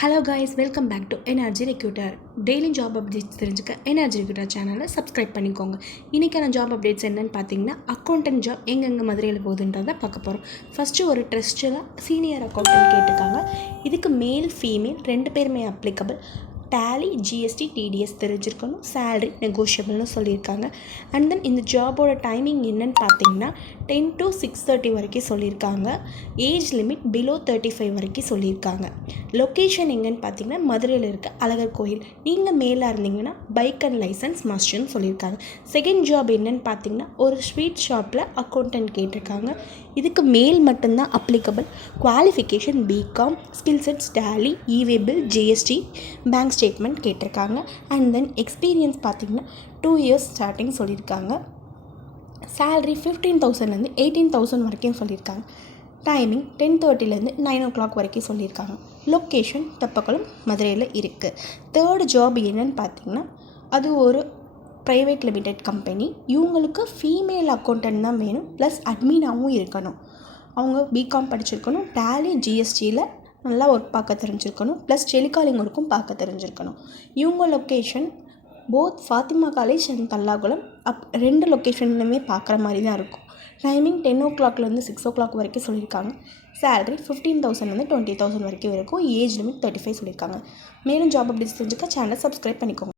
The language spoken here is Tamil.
Hello guys, welcome back to energy recruiter. Daily job updates தெரிஞ்சுக்க எனர்ஜி ரெக்ரூட்டர் சேனலை சப்ஸ்கிரைப் பண்ணிக்கோங்க. இன்றைக்கான ஜாப் அப்டேட்ஸ் என்னென்னு பார்த்தீங்கன்னா, அக்கௌண்டன்ட் ஜாப் எங்கெங்கே மதுரையில் போகுதுன்றதை பார்க்க போகிறோம். ஃபஸ்ட்டு ஒரு ட்ரஸ்ட்டில் சீனியர் அக்கௌண்டன்ட் கேட்டிருக்காங்க. இதுக்கு மேல் ஃபீமேல் 2 பேருமே அப்ளிகபிள். டேலி, ஜிஎஸ்டி, டிடிஎஸ் தெரிஞ்சிருக்கணும். சேலரி நெகோஷியபிள்னு சொல்லியிருக்காங்க. அண்ட் தென் இந்த ஜாபோட டைமிங் என்னன்னு பார்த்தீங்கன்னா 10 to 6:30 வரைக்கும் சொல்லியிருக்காங்க. ஏஜ் லிமிட் பிலோ 35 வரைக்கும் சொல்லியிருக்காங்க. லொக்கேஷன் எங்கன்னு பார்த்தீங்கன்னா மதுரையில் இருக்க அழகர் கோயில். நீங்கள் மேலாக இருந்தீங்கன்னா பைக் அண்ட் லைசன்ஸ் மஸ்ட்னு சொல்லியிருக்காங்க. செகண்ட் ஜாப் என்னன்னு பார்த்தீங்கன்னா ஒரு ஸ்வீட் ஷாப்பில் அக்கௌண்டன்ட் கேட்டிருக்காங்க. இதுக்கு மேல் மட்டும்தான் applicable. Qualification BCom, skill sets Tally, eway bill, GST, bank statement கேட்டிருக்காங்க. அண்ட் தென் எக்ஸ்பீரியன்ஸ் பார்த்திங்கன்னா 2 years ஸ்டார்டிங் சொல்லியிருக்காங்க. சேலரி 15,000லேருந்து 18,000 வரைக்கும் சொல்லியிருக்காங்க. டைமிங் 10:30லேருந்து 9 o'clock வரைக்கும் சொல்லியிருக்காங்க. லொக்கேஷன் தெப்பக்குளம், மதுரையில் இருக்குது. தேர்ட் ஜாப் என்னன்னு பார்த்தீங்கன்னா அது ஒரு ப்ரைவேட் லிமிடெட் கம்பெனி. இவங்களுக்கு ஃபீமேல் அக்கௌண்டன்ட் தான் வேணும், ப்ளஸ் அட்மினாகவும் இருக்கணும். அவங்க பிகாம் படிச்சிருக்கணும். டேலி, ஜிஎஸ்டியில் நல்லா ஒர்க் பார்க்க தெரிஞ்சிருக்கணும், ப்ளஸ் டெலிகாலிங் ஒர்க்கும் பார்க்க தெரிஞ்சிருக்கணும். இவங்க location both Fathima college and Tallakulam 2 லொக்கேஷன்லுமே பார்க்குற மாதிரி தான் இருக்கும். டைமிங் 10 o'clockலேருந்து 6 o'clock வரைக்கும் சொல்லியிருக்காங்க. சேலரி 15,000லேருந்து 20,000 வரைக்கும் இருக்கும். ஏஜ் லிமிட் 35 சொல்லியிருக்காங்க. மேலும் ஜாப் அப்டேட்ஸ் தெரிஞ்சுக்க சேனலை சப்ஸ்கிரைப் பண்ணிக்கோங்க.